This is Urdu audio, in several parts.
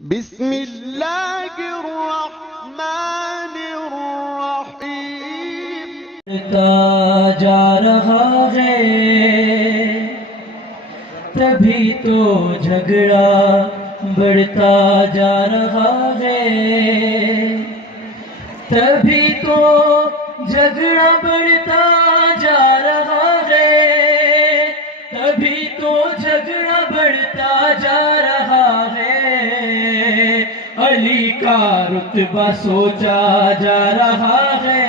بسم اللہ الرحمن الرحیم جا رہا ہے تبھی تو جھگڑا بڑھتا جا رہا ہے، تبھی تو جھگڑا بڑھتا جا رہا ہے، تبھی تو جھگڑا بڑھتا جا رہا ہے۔ علی کا رتبہ سوچا جا رہا ہے،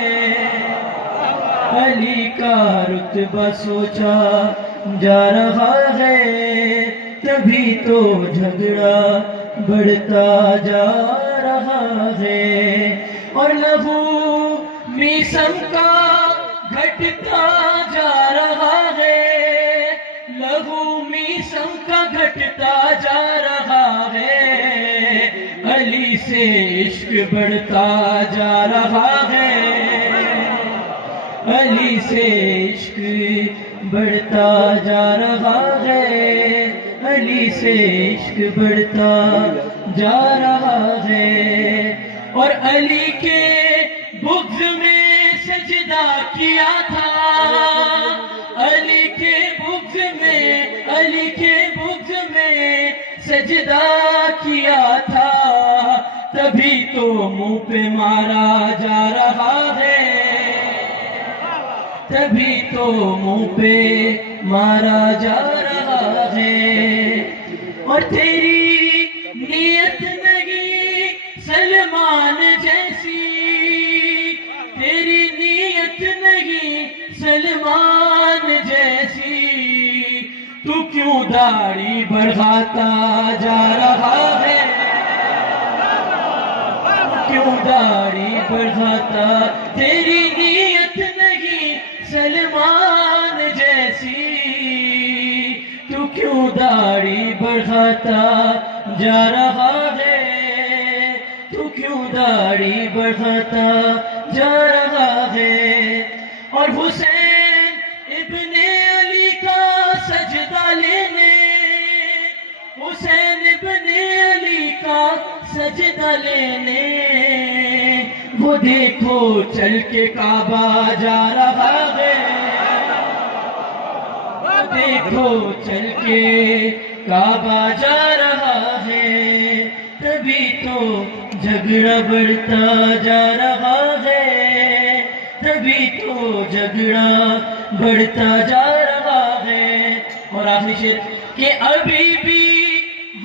علی کا رتبہ سوچا جا رہا ہے، تبھی تو جھگڑا بڑھتا جا رہا ہے۔ اور لہو میسم کا گھٹتا جا رہا ہے، لہو میسم کا گھٹتا جا رہا ہے، علی سے عشق بڑھتا جا رہا ہے، علی سے عشق بڑھتا جا رہا ہے، علی سے عشق بڑھتا جا رہا ہے۔ اور علی کے بغض میں سجدہ کیا تھا، علی کے بغض میں، علی کے بغض میں سجدہ کیا تھا، تبھی تو منہ پہ مارا جا رہا ہے، تبھی تو منہ پہ مارا جا رہا ہے۔ اور تیری نیت نہیں سلمان جیسی، تیری نیت نہیں سلمان جیسی، تو کیوں داڑھی بڑھاتا جا رہا ہے، کیوں داڑھی بڑھاتا، تیری نیت نہیں سلمان جیسی، تو کیوں داڑھی بڑھاتا جا رہا ہے، تو کیوں داڑھی بڑھاتا جا رہا ہے۔ اور حسین ابن علی کا سجدہ لینے، حسین ابن علی کا سجدہ لینے، وہ دیکھو چل کے کعبہ جا رہا ہے، وہ دیکھو چل کے کعبہ جا رہا ہے، تبھی تو جھگڑا بڑھتا جا رہا ہے، تبھی تو جھگڑا بڑھتا جا رہا ہے۔ اور آخری شعر کہ ابھی بھی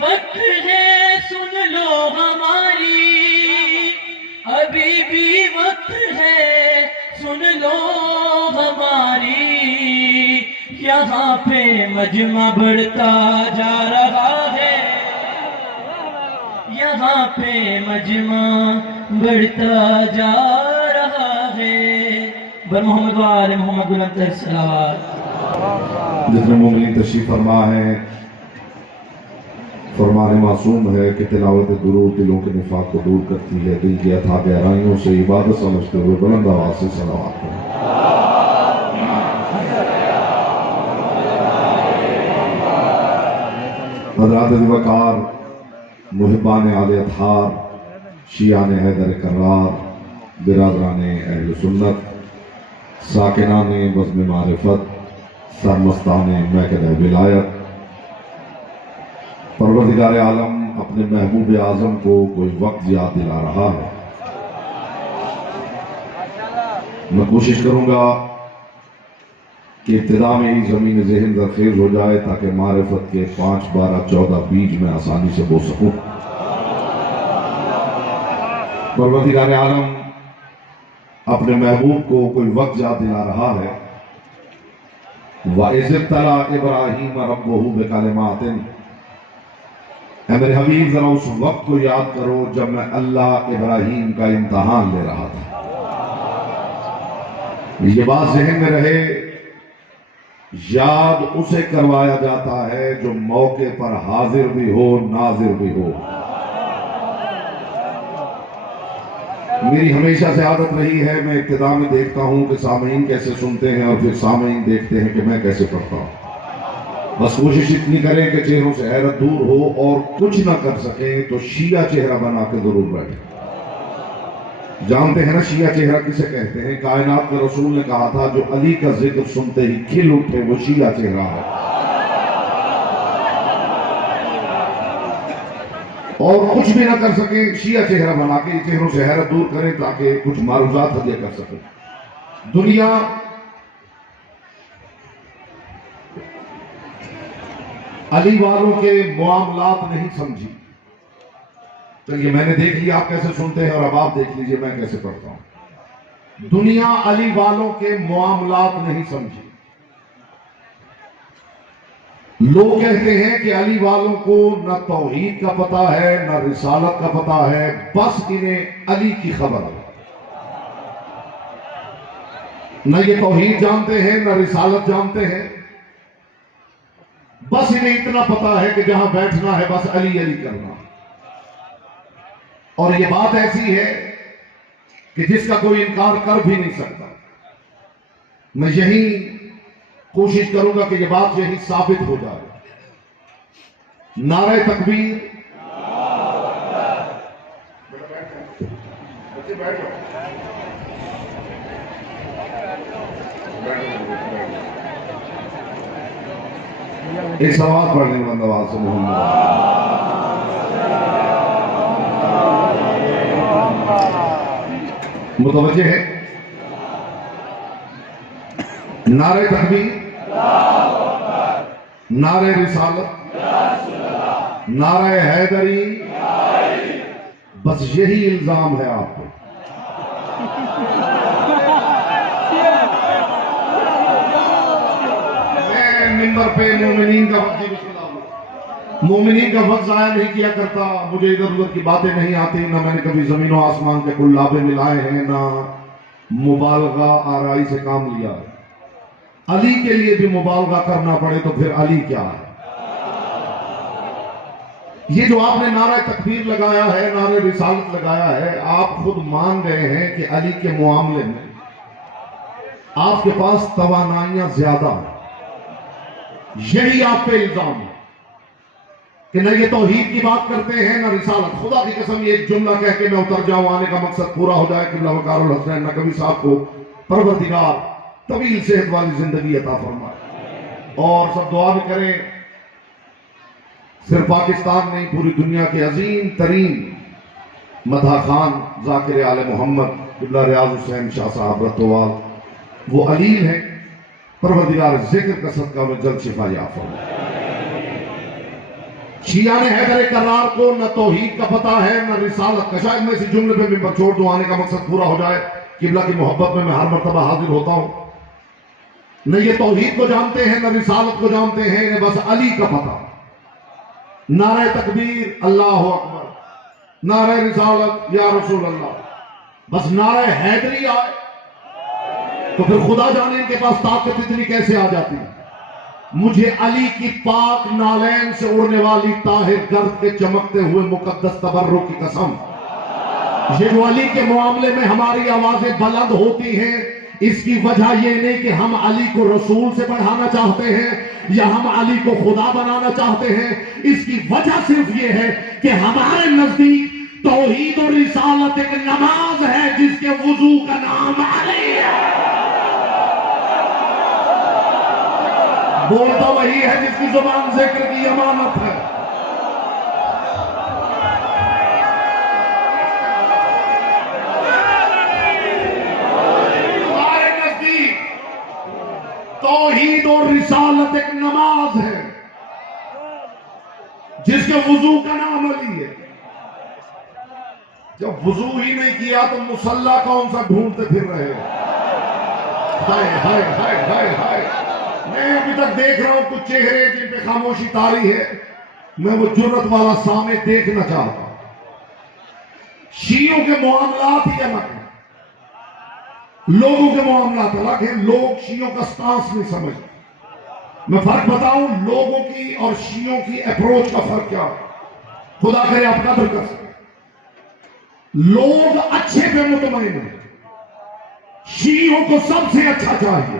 وقت ہے سن لو ہماری، ابھی بھی وقت ہے سن لو ہماری، یہاں پہ مجمع بڑھتا جا رہا ہے، یہاں پہ مجمع بڑھتا جا رہا ہے۔ بر محمد و آل محمد بلند صلوات۔ جتنے مومنین تشریف فرما ہے، فرمان معصوم ہے کہ تلاوت درود دلوں کے نفاق کو دور کرتی ہے، دل کی اتھا گہرائیوں سے عبادت سمجھتے ہوئے بلند آواز سے صلوات کریں۔ حضرات وقار، محبان آل اطہار، شیعان حیدر کرار، برادران اہل سنت، ساکنان بزم معرفت، سرمستان محکمہ ولایت، پروردگار عالم اپنے محبوب اعظم کو کوئی وقت یاد دلا رہا ہے۔ میں کوشش کروں گا کہ ابتدا میں ہی زمین ذہن زرخیز ہو جائے تاکہ معرفت کے 5، 12، 14 بیج میں آسانی سے بو سکوں۔ پروردگار عالم اپنے محبوب کو کوئی وقت یاد دلا رہا ہے۔ وَإِذِ ابْتَلَىٰ إِبْرَاهِيمَ رَبُّهُ بِكَلِمَاتٍ، اے میرے حبیب ذرا اس وقت کو یاد کرو جب میں اللہ ابراہیم کا امتحان لے رہا تھا۔ یہ بات ذہن میں رہے، یاد اسے کروایا جاتا ہے جو موقع پر حاضر بھی ہو، ناظر بھی ہو۔ میری ہمیشہ سے عادت رہی ہے، میں ابتدا میں دیکھتا ہوں کہ سامعین کیسے سنتے ہیں اور پھر سامعین دیکھتے ہیں کہ میں کیسے پڑھتا ہوں۔ بس کوشش اتنی کریں کہ چہروں سے حیرت دور ہو، اور کچھ نہ کر سکیں تو شیعہ چہرہ بنا کے ضرور بیٹھیں۔ جانتے ہیں نا شیعہ چہرہ کسے کہتے ہیں؟ کائنات کے رسول نے کہا تھا جو علی کا ذکر سنتے ہی کھل اٹھے وہ شیعہ چہرہ ہے۔ اور کچھ بھی نہ کر سکیں، شیعہ چہرہ بنا کے چہروں سے حیرت دور کریں تاکہ کچھ معروضات ہدیہ کر سکیں۔ دنیا علی والوں کے معاملات نہیں سمجھی۔ چلیے میں نے دیکھ لیا آپ کیسے سنتے ہیں، اور اب آپ دیکھ لیجئے میں کیسے پڑھتا ہوں۔ دنیا علی والوں کے معاملات نہیں سمجھی۔ لوگ کہتے ہیں کہ علی والوں کو نہ توحید کا پتہ ہے نہ رسالت کا پتہ ہے، بس انہیں علی کی خبر ہے۔ نہ یہ توحید جانتے ہیں نہ رسالت جانتے ہیں، بس انہیں اتنا پتہ ہے کہ جہاں بیٹھنا ہے بس علی علی کرنا۔ اور یہ بات ایسی ہے کہ جس کا کوئی انکار کر بھی نہیں سکتا۔ میں یہی کوشش کروں گا کہ یہ بات یہی ثابت ہو جائے۔ نعرہ تکبیر، ایک سوال پڑھنے والا نواز سے محمد متوجہ ہے؟ نعرہ تکبیر، نعرہ رسالت، نعرہ حیدری، بس یہی الزام ہے آپ کو۔ میں منبر پہ مومنین کا وقت ضائع نہیں کیا کرتا، مجھے ادھر ادھر کی باتیں نہیں آتی، نہ میں نے کبھی زمین و آسمان کے کلابے ملائے ہیں، نہ مبالغہ آرائی سے کام لیا ہے۔ علی کے لیے بھی مبالغہ کرنا پڑے تو پھر علی کیا ہے؟ یہ جو آپ نے نعرہ تکبیر لگایا ہے، نعرہ رسالت لگایا ہے، آپ خود مان گئے ہیں کہ علی کے معاملے میں آپ کے پاس توانائیاں زیادہ ہیں۔ یہی آپ پہ الزام ہے کہ نہ یہ توحید کی بات کرتے ہیں نہ رسالت۔ خدا کی قسم یہ ایک جملہ کہہ کے میں اتر جاؤں، آنے کا مقصد پورا ہو جائے۔ قبلہ وقار الحسنین نقوی صاحب کو پروردگار طویل صحت والی زندگی عطا فرمائے، اور سب دعا بھی کریں صرف پاکستان نہیں پوری دنیا کے عظیم ترین مدح خان ذاکر آل محمد قبلہ ریاض حسین شاہ صاحب رتوال وہ علیل ہیں، پروردگار ذکر کا صدقہ میں جلد شفا یاب فرمائے۔ شیعہ نے حیدر کرار کو نہ توحید کا پتہ ہے نہ رسالت کا، شاید میں اسی جملے پہ ممبر چھوڑ دوں، آنے کا مقصد پورا ہو جائے۔ قبلہ کی محبت میں ہر مرتبہ حاضر ہوتا ہوں۔ نہ یہ توحید کو جانتے ہیں نہ رسالت کو جانتے ہیں، انہیں بس علی کا پتہ۔ نعرہ تکبیر اللہ اکبر، نعرہ رسالت یا رسول اللہ، بس نعرہ حیدری آئے تو پھر خدا جانے ان کے پاس طاقت اتنی کیسے آ جاتی ہے۔ مجھے علی کی پاک نالین سے اڑنے والی طاہر گرد کے چمکتے ہوئے مقدس تبرک کی قسم، یہ جو علی کے معاملے میں ہماری آوازیں بلند ہوتی ہیں، اس کی وجہ یہ نہیں کہ ہم علی کو رسول سے بڑھانا چاہتے ہیں یا ہم علی کو خدا بنانا چاہتے ہیں، اس کی وجہ صرف یہ ہے کہ ہمارے نزدیک توحید اور رسالت ایک نماز ہے جس کے وضو کا نام علی ہے۔ بولتا وہی ہے جس کی زبان ذکر کی امانت ہے۔ ہمارے نزدیک توحید اور رسالت ایک نماز ہے جس کے وضو کا نام علی ہے۔ جب وضو ہی نہیں کیا تو مصلی کون سا ڈھونڈتے پھر رہے ہو؟ ہائے ہائے ہائے ہائے ہائے، میں ابھی تک دیکھ رہا ہوں کچھ چہرے جن پہ خاموشی طاری ہے، میں وہ جرت والا سامنے دیکھنا چاہتا ہوں۔ شیعوں کے معاملات ہی الگ ہیں، لوگوں کے معاملات الگ ہیں، لوگ شیعوں کا سٹانس نہیں سمجھتے۔ میں فرق بتاؤں لوگوں کی اور شیعوں کی اپروچ کا فرق کیا ہے، خدا کرے آپ قدر کر سکیں۔ لوگ اچھے پہ مطمئن ہیں، شیعوں کو سب سے اچھا چاہیے۔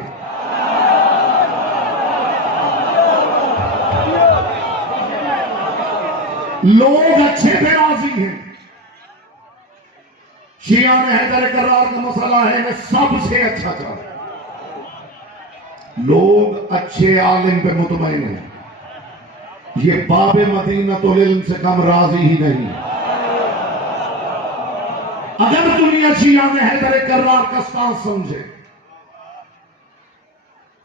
لوگ اچھے پہ راضی ہیں. شیعہ میں حیدر کرار کا مسئلہ ہے میں سب سے اچھا چاہتا ہوں. لوگ اچھے عالم پہ مطمئن ہیں. یہ باب مدینۃ العلم سے کم راضی ہی نہیں. اگر دنیا شیعہ میں حیدر کرار کا سانس سمجھے،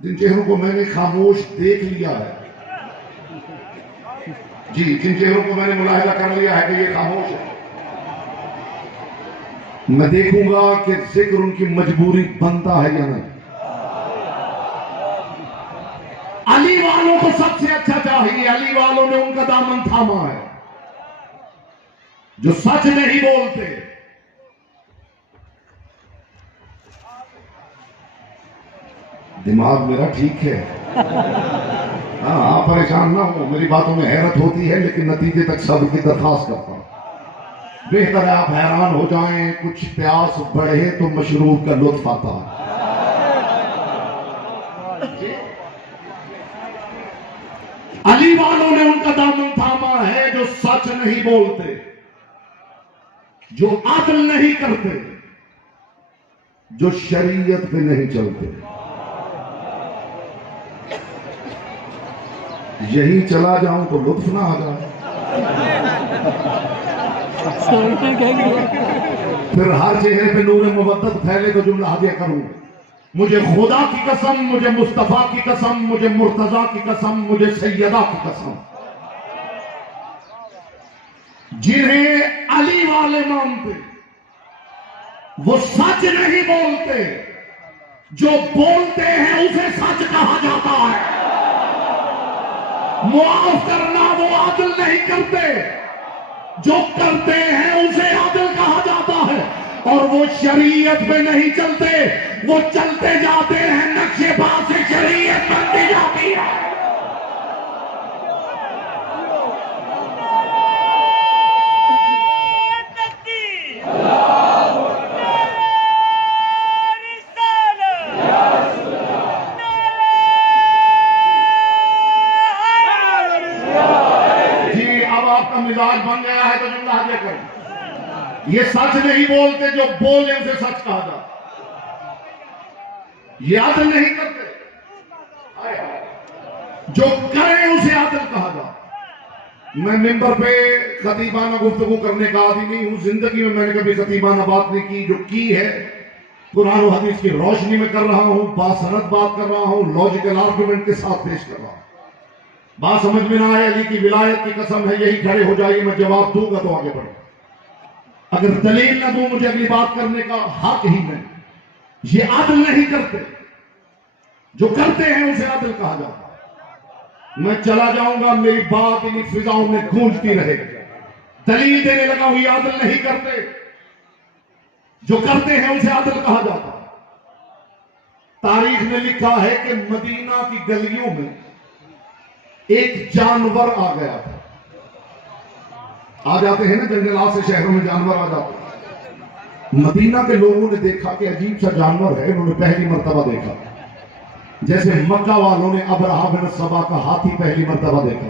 جن چہروں کو میں نے خاموش دیکھ لیا ہے، جی جن چہروں کو میں نے ملاحظہ کر لیا ہے کہ یہ خاموش ہے، میں دیکھوں گا کہ ذکر ان کی مجبوری بنتا ہے یا نہیں. علی والوں کو سب سے اچھا چاہیے. علی والوں نے ان کا دامن تھاما ہے جو سچ نہیں بولتے. دماغ میرا ٹھیک ہے، ہاں آپ پریشان نہ ہو. میری باتوں میں حیرت ہوتی ہے لیکن نتیجے تک صبر کی درخواست کرتا ہوں. بہتر ہے آپ حیران ہو جائیں، کچھ پیاس بڑھے تو مشروب کا لطف آتا ہے. علی والوں نے ان کا دامن تھاما ہے جو سچ نہیں بولتے، جو عدل نہیں کرتے، جو شریعت پہ نہیں چلتے. یہی چلا جاؤں تو لطف نہ آ جائے. پھر ہر چہرے پہ نور مودت پھیلے تو جملہ ہدیہ کروں. مجھے خدا کی قسم، مجھے مصطفیٰ کی قسم، مجھے مرتضیٰ کی قسم، مجھے سیدہ کی قسم، جنہیں علی والے مانتے وہ سچ نہیں بولتے، جو بولتے ہیں اسے سچ کہا جاتا ہے. معاف کرنا وہ عدل نہیں کرتے، جو کرتے ہیں اسے عدل کہا جاتا ہے. اور وہ شریعت پہ نہیں چلتے، وہ چلتے جاتے ہیں نقشے پا سے شریعت بنتی جاتی ہے. جی اب آپ کا مزاج بن گیا ہے تو جملہ ہدیہ کریں. یہ سچ نہیں بولتے، جو بولے اسے سچ کہا جاتا. یہ عدل نہیں کرتے، جو کرے اسے عدل کہا جاتا. میں ممبر پہ خطیبانہ گفتگو کرنے کا عادی نہیں ہوں. زندگی میں نے کبھی خطیبانہ بات نہیں کی. جو کی ہے قرآن و حدیث کی روشنی میں کر رہا ہوں، باسند بات کر رہا ہوں، لاجیکل آرگومنٹ کے ساتھ پیش کر رہا ہوں. بات سمجھ میں نہ آئے، علی کی ولایت کی قسم ہے یہی کھڑے ہو جائیے، میں جواب دوں گا تو آگے بڑھیں. اگر دلیل نہ دوں مجھے اگلی بات کرنے کا حق ہی نہیں. یہ عدل نہیں کرتے، جو کرتے ہیں اسے عدل کہا جاتا. میں چلا جاؤں گا، میری بات ان فضاؤں میں گونجتی رہے گی. دلیل دینے لگا ہوں، یہ عدل نہیں کرتے، جو کرتے ہیں اسے عدل کہا جاتا. تاریخ میں لکھا ہے کہ مدینہ کی گلیوں میں ایک جانور آ گیا تھا. آ جاتے ہیں نا جنگلات سے شہروں میں جانور آ جاتے ہیں. مدینہ کے لوگوں نے دیکھا کہ عجیب سا جانور ہے. انہوں نے پہلی مرتبہ دیکھا، جیسے مکہ والوں نے ابرہہ بن سبا کا ہاتھی پہلی مرتبہ دیکھا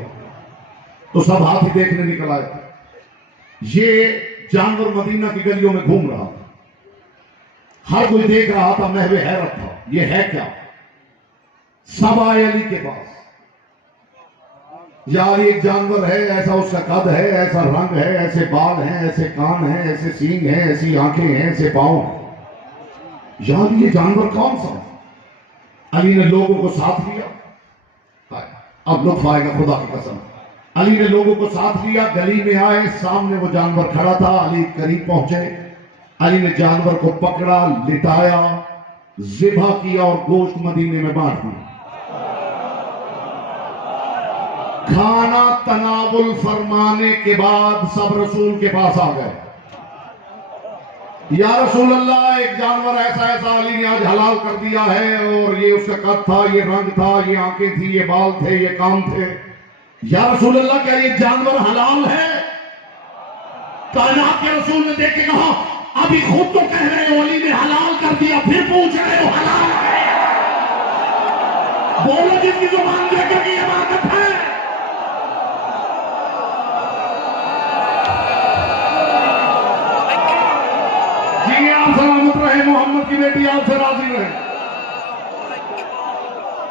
تو سب ہاتھی دیکھنے نکل آئے. یہ جانور مدینہ کی گلیوں میں گھوم رہا تھا. ہر کوئی دیکھ رہا تھا، محو حیرت تھا یہ ہے کیا. سب آئے علی کے پاس، یار ایک جانور ہے، ایسا اس کا قد ہے، ایسا رنگ ہے، ایسے بال ہیں، ایسے کان ہیں، ایسے سینگ ہیں، ایسی آنکھیں ہیں، ایسے پاؤں ہیں. یار یہ جانور کون سا؟ علی نے لوگوں کو ساتھ لیا. اب لطف آئے گا خدا کی قسم. علی نے لوگوں کو ساتھ لیا، گلی میں آئے، سامنے وہ جانور کھڑا تھا. علی قریب پہنچے، علی نے جانور کو پکڑا، لٹایا، ذبح کیا اور گوشت مدینے میں بانٹ دیا. کھانا تناول فرمانے کے بعد سب رسول کے پاس آ گئے. یا رسول اللہ ایک جانور ایسا ایسا علی نے آج حلال کر دیا ہے، اور یہ اس کا قد تھا، یہ رنگ تھا، یہ آنکھیں تھی، یہ بال تھے، یہ کام تھے. یا رسول اللہ کیا یہ جانور حلال ہے؟ کائنات کے رسول نے دیکھ کے کہا ابھی خود تو کہہ رہے ہو علی نے حلال کر دیا، پھر پوچھ رہے ہو حلال ہے؟ بولو جس کی زبان ذکر کی عبادت ہے. آپ سلامت رہے، محمد کی بیٹی آپ سے راضی رہے۔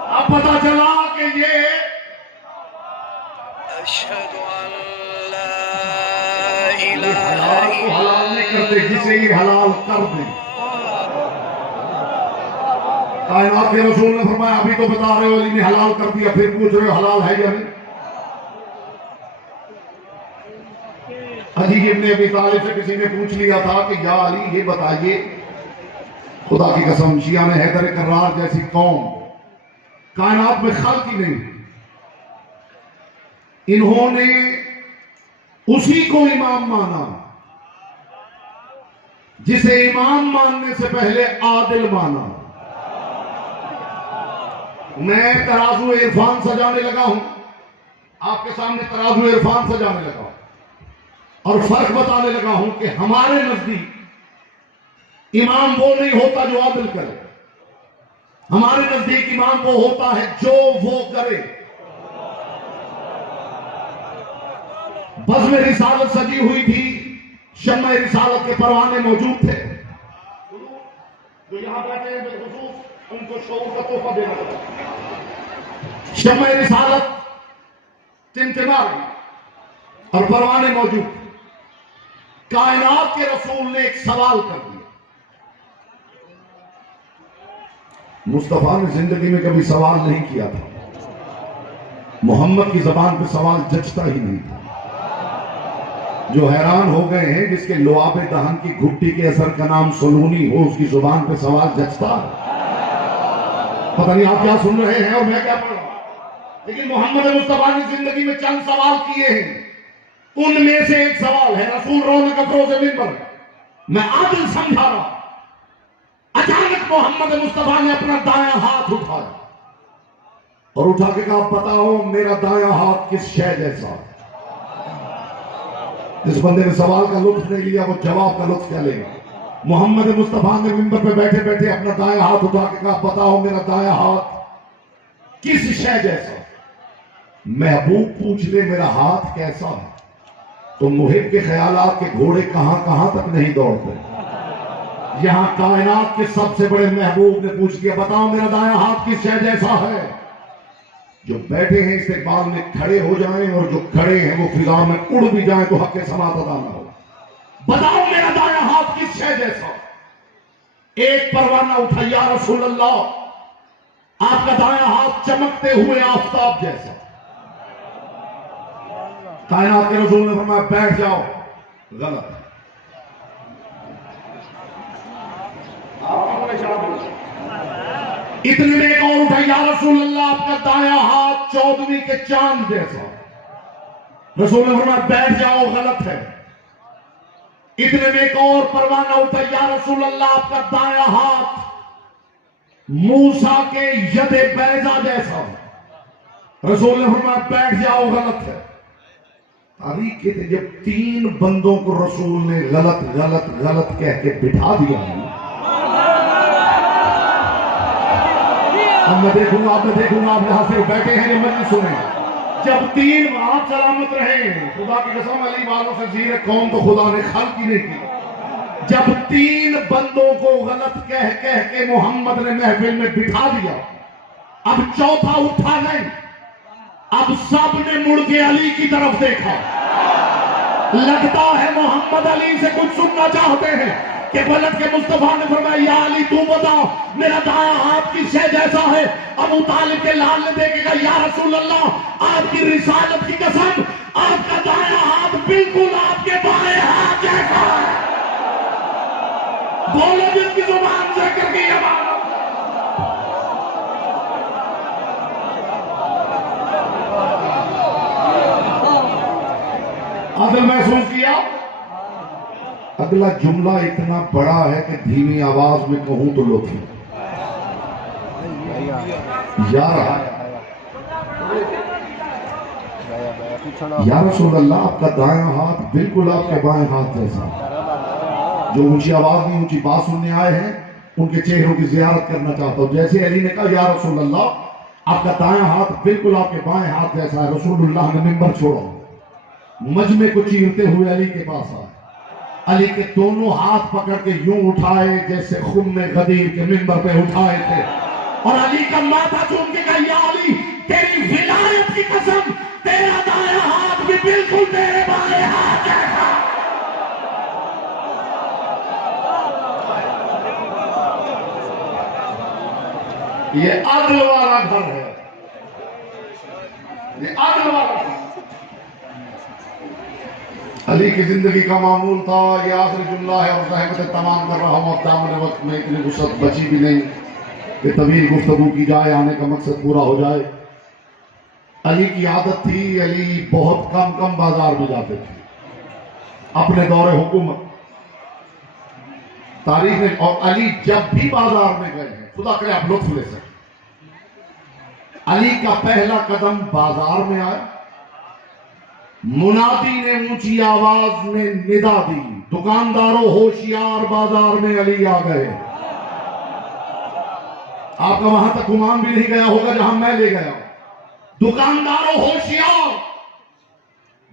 اب پتا چلا کہ یہ حلال کو حلال نہیں کرتے، جسے یہ حلال کر دیں۔ کائنات کے رسول نے فرمایا ابھی تو بتا رہے ہو علی نے حلال کر دیا، پھر پوچھ رہے ہو حلال ہے یا نہیں؟ علی ابن ابی طالب سے کسی نے پوچھ لیا تھا کہ یا علی یہ بتائیے، خدا کی قسم شیعہ نے حیدر کرار جیسی قوم کائنات میں خلق ہی نہیں، انہوں نے اسی کو امام مانا جسے امام ماننے سے پہلے عادل مانا۔ میں ترازو عرفان سجانے لگا ہوں، آپ کے سامنے ترازو عرفان سجانے لگا ہوں اور فرق بتانے لگا ہوں کہ ہمارے نزدیک امام وہ نہیں ہوتا جو عدل کرے، ہمارے نزدیک امام وہ ہوتا ہے جو وہ کرے۔ بزم رسالت سجی ہوئی تھی، شمع رسالت کے پروانے موجود تھے، جو یہاں بیٹھے ہیں بالخصوص ان کو شعور کا تحفہ دینا چاہتا۔ شمع رسالت ٹمٹما رہی اور پروانے موجود تھے۔ کائنات کے رسول نے ایک سوال کر دیا۔ مصطفیٰ نے زندگی میں کبھی سوال نہیں کیا تھا، محمد کی زبان پہ سوال جچتا ہی نہیں تھا۔ جو حیران ہو گئے ہیں، جس کے لعاب دہن کی گھٹی کے اثر کا نام سلونی ہو، اس کی زبان پہ سوال جچتا؟ پتہ نہیں آپ کیا سن رہے ہیں اور میں کیا پڑھ رہا ہوں، لیکن محمد مصطفیٰ نے زندگی میں چند سوال کیے ہیں، ان میں سے ایک سوال ہے رسول رونق افروز منبر، میں عادل سمجھا رہا، اچانک محمد مصطفیٰ نے اپنا دایاں ہاتھ اٹھایا اور اٹھا کے کہا بتاؤ میرا دایاں ہاتھ کس شے جیسا ہے؟ جس بندے نے سوال کا لطف نہیں لیا وہ جواب کا لطف کیا لے گا؟ محمد مصطفیٰ نے منبر پہ بیٹھے بیٹھے اپنا دایاں ہاتھ اٹھا کے کہا بتاؤ میرا دایاں ہاتھ کس شے جیسا؟ محبوب پوچھ لے میرا ہاتھ کیسا ہے تو محب کے خیالات کے گھوڑے کہاں کہاں تک نہیں دوڑتے۔ یہاں کائنات کے سب سے بڑے محبوب نے پوچھ لیا بتاؤ میرا دایاں ہاتھ کس شے جیسا ہے؟ جو بیٹھے ہیں استقبال میں کھڑے ہو جائیں اور جو کھڑے ہیں وہ فضا میں اڑ بھی جائیں تو حق سماعت ادا نہ ہو۔ بتاؤ میرا دایاں ہاتھ کس شے جیسا؟ ایک پروانہ اٹھا یا رسول اللہ آپ کا دایاں ہاتھ چمکتے ہوئے آفتاب جیسا۔ کائنات کے رسول نے فرمایا بیٹھ جاؤ، غلط۔ اتنے میں ایک اور اٹھا یا رسول اللہ آپ کا دایاں ہاتھ 14ویں کے چاند جیسا۔ رسول نے فرمایا بیٹھ جاؤ، غلط ہے۔ اتنے میں ایک اور پروانہ اٹھا یا رسول اللہ آپ کا دایاں ہاتھ موسیٰ کے ید بیضا جیسا۔ رسول نے فرمایا بیٹھ جاؤ، غلط ہے۔ تاریخ کے جب 3 بندوں کو رسول نے غلط غلط غلط کہہ کے بٹھا دیا، اب میں دیکھوں گا آپ یہاں سے بیٹھے ہیں یہ مجلس سنیں، جب 3 آپ سلامت رہے، خدا کی قسم علی والوں سے زیر قوم تو خدا نے خلق ہی نہیں کی۔ جب 3 بندوں کو غلط کہہ کے محمد نے محفل میں بٹھا دیا، اب چوتھا اٹھا نہیں، اب سب نے مڑ کے علی کی طرف دیکھا۔ لگتا ہے محمد علی سے کچھ سننا چاہتے ہیں کہ پلٹ کے مصطفیٰ نے فرمایا یا علی تو بتاؤ میرا دایاں ہاتھ کس شے جیسا ہے؟ ابو طالب کے لال نے دیکھے گا یا رسول اللہ آپ کی رسالت کی قسم آپ کا دایاں ہاتھ بالکل آپ کے بائیں ہاتھ جیسا ہے۔ بولو جس کی زبان سے کر کے یہ بات عادل محسوس کیا۔ اگلا جملہ اتنا بڑا ہے کہ دھیمی آواز میں کہوں تو لطف یا رسول اللہ آپ کا دایاں ہاتھ بالکل آپ کے بائیں ہاتھ جیسا۔ جو اونچی آواز نہیں اونچی بات سننے آئے ہیں ان کے چہروں کی زیارت کرنا چاہتا ہوں۔ جیسے علی نے کہا یا رسول اللہ آپ کا دایاں ہاتھ بالکل آپ کے بائیں ہاتھ جیسا ہے، رسول اللہ نے منبر چھوڑا، مجمع کو چیرتے ہوئے علی کے پاس آئے۔ علی کے دونوں ہاتھ پکڑ کے یوں اٹھائے جیسے خم غدیر کے منبر پہ اٹھائے تھے، اور علی کا ماتھا چوم کے کہا یا علی تیری ولایت کی قسم تیرا دایاں ہاتھ بھی بالکل تیرے بائیں ہاتھ جیسا۔ یہ عدل والا گھر ہے، یہ عدل والا گھر۔ علی کی زندگی کا معمول تھا، یہ آخری جملہ ہے اور رحمت تمام کر رہا ہوں، اب دامن وقت میں اتنی وسعت بچی بھی نہیں کہ طویل گفتگو کی جائے، آنے کا مقصد پورا ہو جائے۔ علی کی عادت تھی، علی بہت کم بازار میں جاتے تھے اپنے دور حکومت تاریخ میں، اور علی جب بھی بازار میں گئے ہیں خدا کرے آپ لطف لے سکیں، علی کا پہلا قدم بازار میں آیا، منادی نے اونچی آواز میں ندا دی، دکانداروں ہوشیار بازار میں علی آ گئے۔ آپ کا وہاں تک گمان بھی نہیں گیا ہوگا جہاں میں لے گیا ہوں، دکانداروں ہوشیار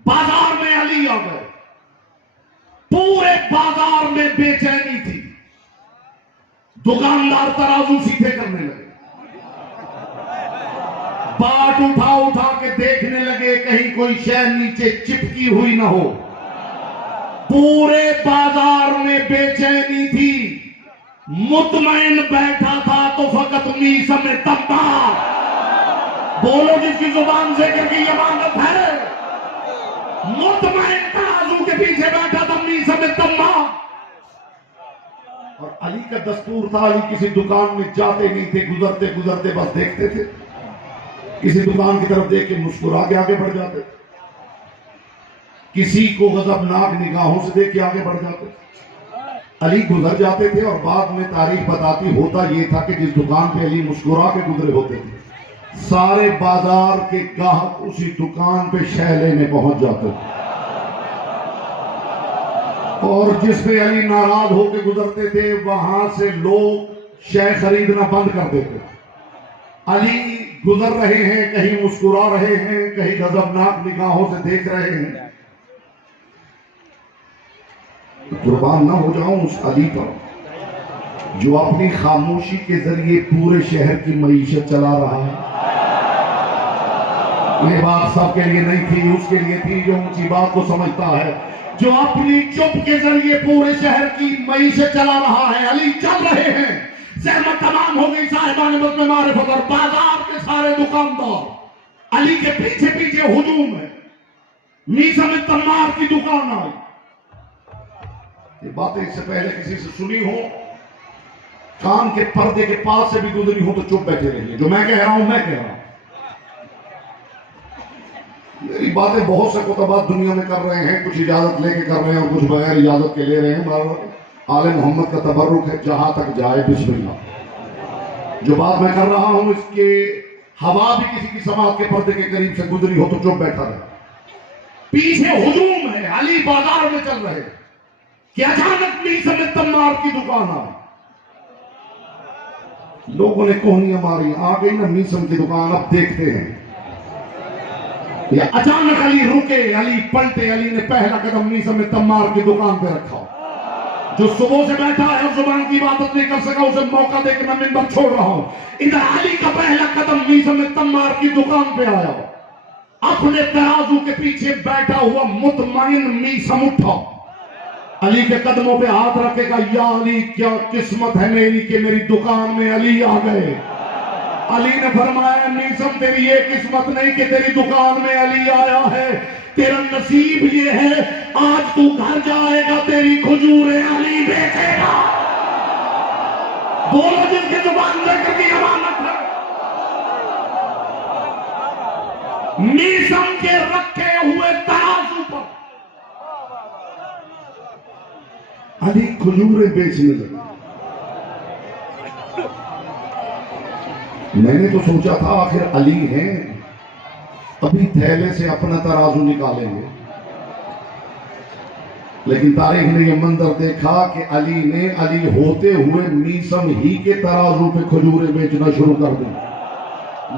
بازار میں علی آ گئے۔ پورے بازار میں بے چینی تھی، دکاندار ترازو سیدھے کرنے لگے، باٹ اٹھا کے دیکھنے لگے کہیں کوئی شے نیچے چپکی ہوئی نہ ہو۔ پورے بازار میں بے چینی تھی، مطمئن بیٹھا تھا تو فقط میسم تمار، بولو جس کی زبان ذکر کی امانت ہے، مطمئن ترازو کے پیچھے بیٹھا تھا میسم تمار۔ اور علی کا دستور تھا، علی کسی دکان میں جاتے نہیں تھے، گزرتے گزرتے بس دیکھتے تھے، کسی دکان کی طرف دیکھ کے مسکرا کے آگے بڑھ جاتے، کسی کو غضبناک نگاہوں سے دیکھ کے آگے بڑھ جاتے۔ علی گزر جاتے تھے اور بعد میں تاریخ بتاتی ہوتا یہ تھا کہ جس دکان پہ علی مسکرا کے گزرے ہوتے تھے سارے بازار کے گاہک اسی دکان پہ شے لینے پہنچ جاتے تھے، اور جس پہ علی ناراض ہو کے گزرتے تھے وہاں سے لوگ شے خریدنا بند کر دیتے۔ علی گزر رہے ہیں، کہیں مسکرا رہے ہیں، کہیں غضبناک نگاہوں سے دیکھ رہے ہیں۔ قربان نہ ہو جاؤں اس علی پر جو اپنی خاموشی کے ذریعے پورے شہر کی معیشت چلا رہا ہے۔ یہ بات سب کے لیے نہیں تھی، اس کے لیے تھی جو اونچی بات کو سمجھتا ہے، جو اپنی چپ کے ذریعے پورے شہر کی معیشت چلا رہا ہے۔ علی چل رہے ہیں، زحمت تمام ہو گئی، صاحبان بزم معرفت اور بازار کے سارے دکاندار علی کے پیچھے پیچھے ہجوم ہے۔ میسم تمار کی دکان آئی، یہ باتیں اس سے پہلے کسی سے سنی ہو، کان کے پردے کے پاس سے بھی گزری ہو تو چپ بیٹھے رہیے، جو میں کہہ رہا ہوں میں کہہ رہا ہوں۔ میری باتیں بہت سے خطبات دنیا میں کر رہے ہیں، کچھ اجازت لے کے کر رہے ہیں اور کچھ بغیر اجازت کے لے رہے ہیں، آل محمد کا تبرک ہے، جہاں تک جائے بسم اللہ۔ جو بات میں کر رہا ہوں اس کے ہوا بھی کسی کی سماعت کے پردے کے قریب سے گزری ہو تو چپ بیٹھا رہے۔ پیچھے ہجوم ہے، علی بازار میں چل رہے کہ اچانک میسم تمار کی دکان آئی، لوگوں نے کوہنیاں ماری، آ گئی نا میسم کی دکان، اب دیکھتے ہیں۔ اچانک علی رکے، علی پلٹے، علی نے پہلا قدم میسم تمار کی دکان پہ رکھا۔ جو صبح سے بیٹھا ہے اور زبان کی عبادت نہیں کر سکا اسے موقع دے کے میں منبر چھوڑ رہا ہوں۔ ادھر علی کا پہلا قدم میسم تمار کی دکان پہ آیا، اپنے ترازو کے پیچھے بیٹھا ہوا مطمئن میسم اٹھا، علی کے قدموں پہ ہاتھ رکھے گا، یا علی کیا قسمت ہے میری کہ میری دکان میں علی آ گئے۔ علی نے فرمایا میسم تیری یہ قسمت نہیں کہ تیری دکان میں علی آیا ہے، تیرا نصیب یہ ہے آج تو گھر جائے گا تیری کھجوریں علی بیچے گا۔ بولو جن کی زبان ذکر کی امانت ہے۔ میسم کے رکھے ہوئے ترازو پر علی کھجوریں بیچنے لگے۔ میں نے تو سوچا تھا آخر علی ہیں، ابھی تھیلے سے اپنا ترازو نکالیں گے، لیکن تاریخ نے یہ منظر دیکھا کہ علی نے علی ہوتے ہوئے میسم ہی کے ترازو پہ کھجوریں بیچنا شروع کر دی۔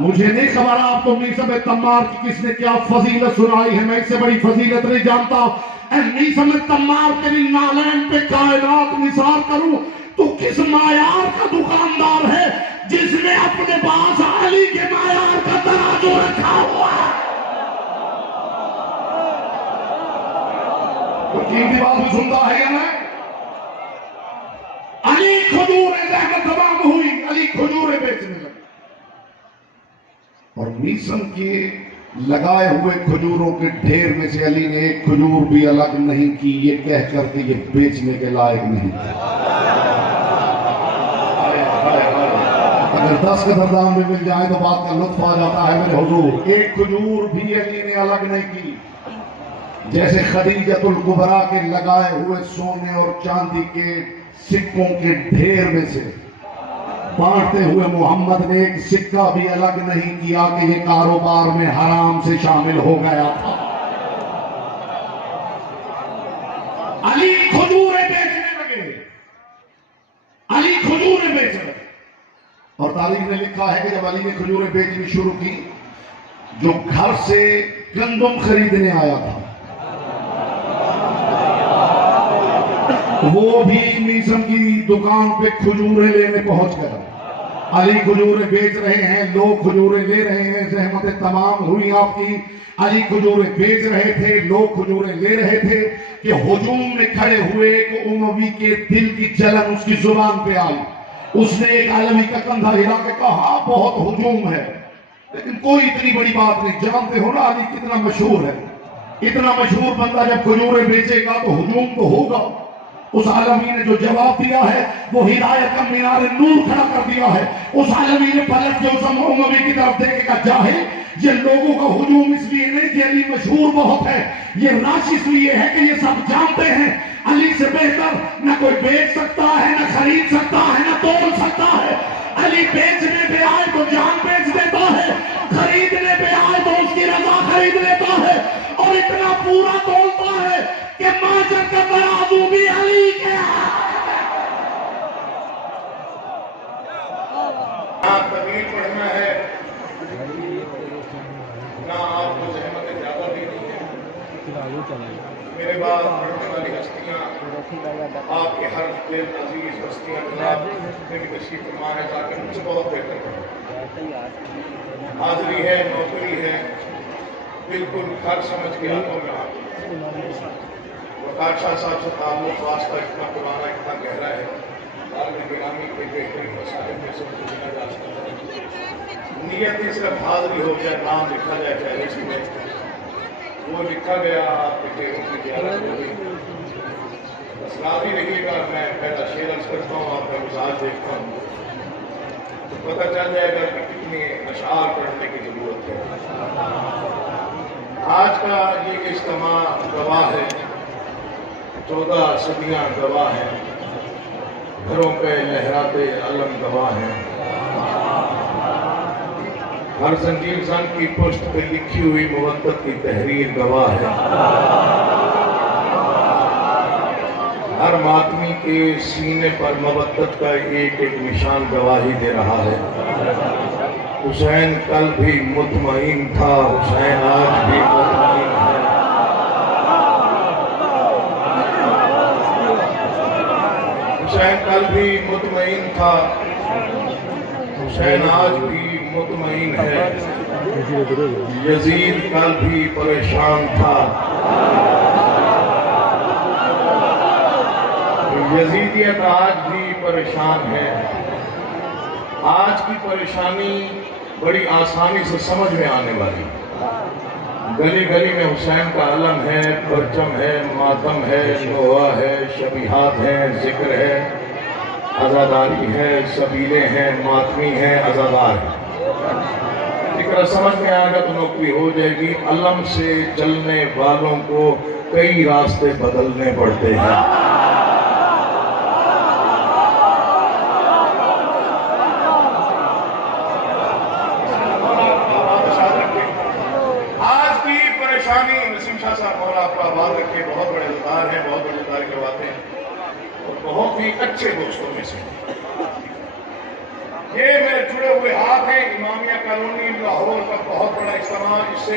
مجھے نہیں خبر آپ کو میسم تمار کی کس نے کیا فضیلت سنائی ہے، میں اس سے بڑی فضیلت نہیں جانتا، اے میزم تمار تیری نالین پہ کائنات نثار کروں، تو کس معیار کا دکاندار ہے جس نے اپنے پاس علی کے معیار کا ترازو رکھا ہوا ہے؟ تو قیمتی بات بھی سنتا ہے یا نہیں؟ علی کھجوریں زحمت تمام ہوئی، علی کھجوریں بیچنے لگے، اور میزم کے لگائے ہوئے کھجوروں کے ڈھیر میں سے علی نے ایک کھجور بھی الگ نہیں کی، یہ کہہ کر کے یہ بیچنے کے لائق نہیں تھا۔ اگر 10 قدردان میں مل جائے تو بات کا لطف آ جاتا ہے میرے حضور۔ ایک کھجور بھی علی نے الگ نہیں کی، جیسے خدیجۃ الکبریٰ کے لگائے ہوئے سونے اور چاندی کے سکوں کے ڈھیر میں سے بانٹتے ہوئے محمد نے ایک سکہ بھی الگ نہیں کیا کہ یہ کاروبار میں حرام سے شامل ہو گیا تھا۔ علی کھجوریں بیچنے لگے، علی کھجوریں بیچنے لگے، اور تاریخ نے لکھا ہے کہ جب علی نے کھجوریں بیچنی شروع کی، جو گھر سے گندم خریدنے آیا تھا وہ بھی میزم کی دکان پہ کھجوریں لینے پہنچ گیا۔ علی کھجوریں بیچ رہے ہیں، لوگ کھجوریں لے رہے ہیں، زحمتیں تمام ہوئی آپ کی۔ علی کھجوریں بیچ رہے تھے، لوگ کھجوریں لے رہے تھے کہ ہجوم میں کھڑے ہوئے ایک اموی کے دل کی جلن اس کی زبان پہ آئی۔ اس نے ایک عالمی کا کندھا ہلا کے کہا بہت ہجوم ہے، لیکن کوئی اتنی بڑی بات نہیں، جانتے ہو نا علی کتنا مشہور ہے، اتنا مشہور بندہ جب کھجوریں بیچے گا تو ہجوم تو ہوگا۔ اس عالمی نے جو جواب دیا ہے وہ ہدایت کا مینار نور کھڑا کر دیا ہے۔ اس عالمی نے پلٹ کے اس اموی کی طرف دیکھے گا، جاہل یہ لوگوں کا ہجوم اس لیے نہیں کہ علی مشہور بہت ہے، یہ راشی اس لیے ہے کہ یہ سب جانتے ہیں علی سے بہتر نہ کوئی بیچ سکتا ہے، نہ خرید سکتا ہے، نہ تول سکتا ہے۔ علی بیچنے پہ آئے تو جان بیچ دیتا ہے، خریدنے پہ آئے تو اس کی رضا خرید لیتا ہے، اور اتنا پورا تولتا ہے کہ ماجر کا ترازو بھی علی کے نہ طویل پڑھنا ہے، نہ آپ کو زحمت زیادہ دینی ہے۔ میرے بعد پڑھنے والی ہستیاں آپ کے ہر دل عزیز ہستیاں جناب نے بھی تشریف فرما ہے، تاکہ مجھ سے بہت بہتر پڑھیں۔ حاضری ہے، نوکری ہے، بالکل گھر سمجھ کے ہاتھوں میں آتے۔ وقار شاہ صاحب سے تعلق واسطہ اتنا پرانا، اتنا گہرا ہے، عالم گرامی کے بہترین مسائل میں سے مجھے ملا جا سکتا ہے۔ نیت ہی صرف حاضری ہو جائے، نام لکھا جائے فہرست میں، وہ لکھا گیا، آپ کے چہروں کی زیارت ہو گئی۔ بس راضی رہیے گا، میں پہلا شعر عرض کرتا ہوں، آپ کا مزاج دیکھتا ہوں تو پتہ چل جائے گا کہ کتنی اشعار پڑھنے کی ضرورت ہے۔ آج کا یہ اجتماع گواہ ہے، 14 صدیاں گواہ ہیں، گھروں پہ لہراتے علم گواہ ہیں، ہر زنجیر زن کی پشت پہ لکھی ہوئی مودت کی تحریر گواہ ہے، ہر ماتمی کے سینے پر مودت کا ایک ایک نشان گواہی دے رہا ہے۔ حسین کل بھی مطمئن تھا، حسین آج بھی مطمئن ہے۔ حسین کل بھی مطمئن تھا، حسین آج بھی مطمئن ہے۔ یزید کل بھی پریشان تھا، یزیدیت آج بھی پریشان ہے۔ آج کی پریشانی بڑی آسانی سے سمجھ میں آنے والی، گلی گلی میں حسین کا علم ہے، پرچم ہے، ماتم ہے، نوحہ ہے، شبیہات ہیں، ذکر ہے، عزاداری ہے، سبیلے ہیں، ماتمی ہیں، عزادار ہیں۔ ذکر سمجھ میں آئے گا تو نوکری ہو جائے گی۔ علم سے چلنے والوں کو کئی راستے بدلنے پڑتے ہیں۔ بہت بڑے اداکار ہیں، بہت بڑے اداکار کرواتے ہیں، اور بہت ہی اچھے دوستوں میں سے۔ یہ میرے جڑے ہوئے ہاتھ ہیں، امامیہ کالونی لاہور کا بہت بڑا اجتماع، اس سے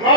9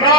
9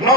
9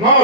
9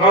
9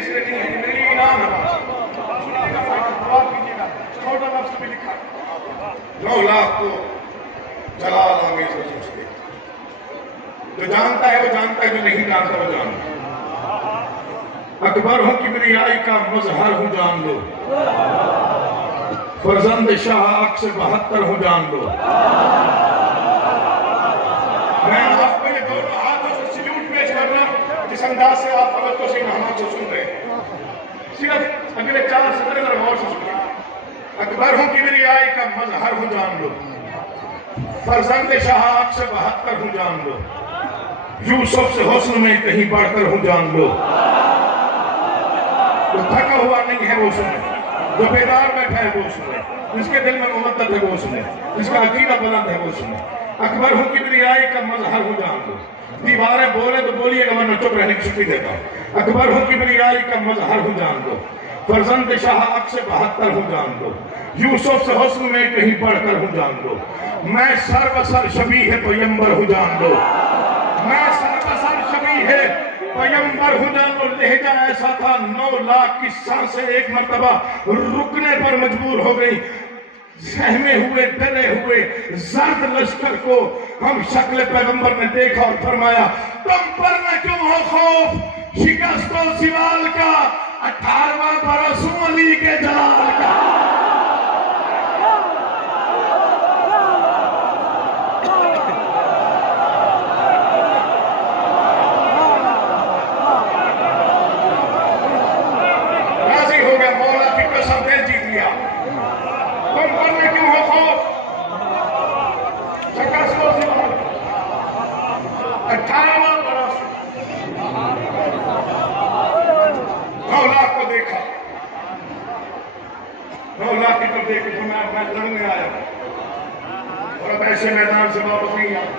مصرے نہیں ہیں، یہ میری انعام ہے. سننے کا فائدہ دعا کیجیے گا. چھوٹا لفظ بھی لکھا 9 لاکھ کو جلال آمیز رسول سے. جو جانتا ہے وہ جانتا ہے، جو نہیں جانتا وہ جانتا ہے. اکبر ہوں کبریائی کا مظہر ہوں جان لو، فرزند شاہ عکس 72 ہوں جان لو. میں آپ کو یہ دونوں ہاتھوں سے سلیوٹ پیش کر رہا ہوں جس انداز سے آپ توجہ سے نامات کو سن رہے ہیں. صرف اگلے 4 سطریں ذرا غور سے سنیے. اکبر ہوں کبریائی کا مظہر ہوں جان لو، فرزند شاہ عکس 72 ہوں جان لو، یوسف سے حسن میں کہیں بڑھ کر ہوں جان لو. جو تھکا ہوا نہیں ہے وہ سنے، جو بیدار بیٹھا ہے وہ سنے، جس کے دل میں ممدد ہے وہ سنے، جس کا عقیدہ بلند ہے وہ سنے. اکبر ہوں کبریائی کا مظہر ہوں جان لو. دیواریں بولے تو بولیے گا، ورنہ چپ رہنے کی چھٹی دیتا ہوں. اکبر ہوں کبریائی کا مظہر ہوں جان لو، فرزند شاہ عکس 72 ہوں جان لو، یوسف سے حسن میں کہیں بڑھ کر ہوں جان لو. میں سر بسر شبیہ پیمبر ہوں جان لو، میں سر بسر شبیہ پیمبر ہوں جان لو. لہجہ ایسا تھا 9 لاکھ کی سانسیں ایک مرتبہ رکنے پر مجبور ہو گئی. سہمے ہوئے ڈرے ہوئے زرد لشکر کو ہم شکل پیغمبر نے دیکھا اور فرمایا تم پر نہ کیوں ہو خوف شکست و زوال کا، 18واں برس علی کے جلال کا. راضی ہو گیا، مولا کی قسم دل جیت لیا. تم پر نہ کیوں ہو خوف شکست و زوال، 18واں برس. 9 لاکھ کو دیکھا، 9 لاکھ کی طرف دیکھ کے میں لڑنے آیا اور اب ایسے میدان سے واپس نہیں آیا.